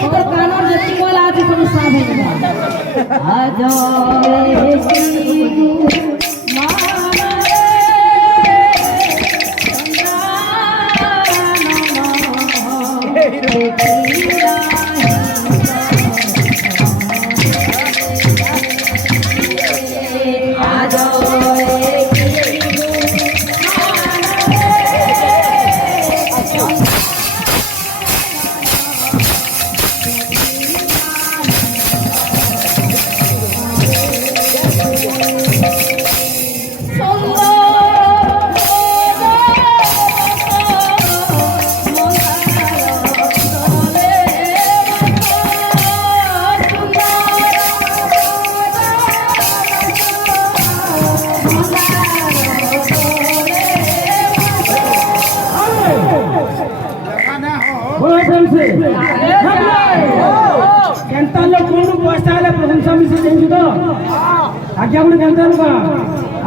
তোর কানর যেটি বলা আছে তুমি সব হয়ে যাবে আজ आज्ञा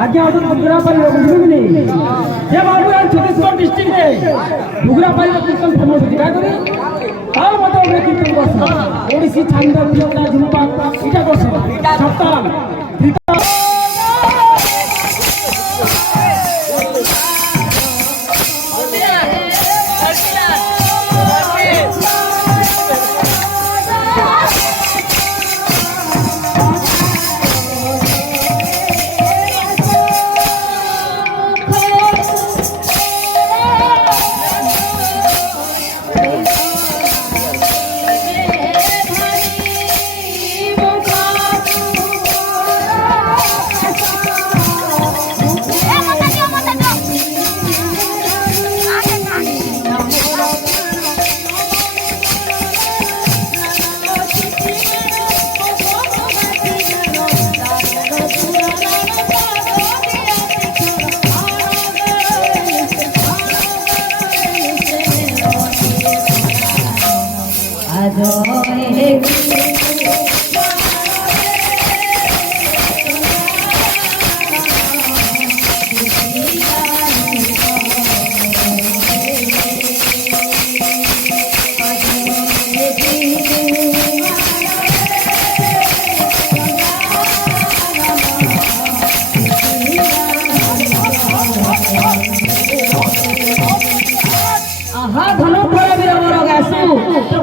आज्ञा बुगरापाली बुझे बाबू यार छत्तीसगढ़ डिस्ट्रिक्ट में बुगरापाली कीर्तन फेमस होती क्या करी ताल मत कीर्तन कर ओडिसी छांद झुमपा इटा कर सप्ताह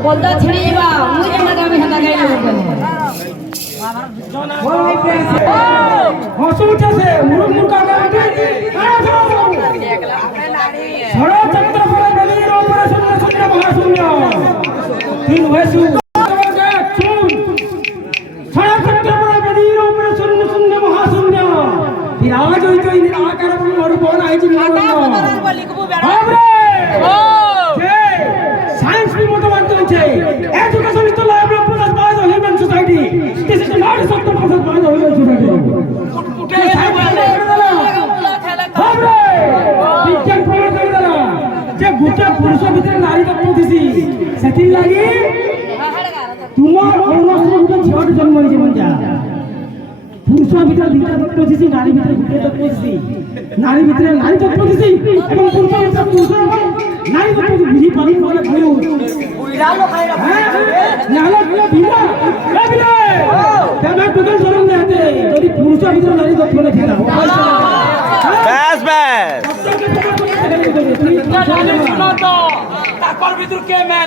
बोलता छिड़ीबा मुझे लगा में हटा गई लोग बोल प्रेम से हंसू से मुरुमुर का गाना छोड़ो चंद्र पर बली ऑपरेशन में सुंदर महाशून्य तीन वैसु छोड़ो चंद्र पर बली ऑपरेशन में सुंदर महाशून्य विराज होई तो निराकार और बोल आई जी Education is the life of process by the human society. This is not a sort of process by the human society. विज्ञान प्रमाण कर देला जे गुटे पुरुष भितर नारी तत्व दिसी सेति लागि तुमर अनुसार गुटे झियो जन्म होई जेमन जा पुरुष भितर दुटा तत्व दिसी नारी भितर गुटे तत्व दिसी नारी भितर नारी तत्व दिसी एवं पुरुष भितर पुरुष नारी तत्व बुझी पानी वाला भयो लालो खाइरा नाला बिला बिला ए बिला केना टुकल शरम रहते यदि पुरुष भितर नारी तत्व न खेला बस बस सुनो तो ताकर भितर के मैं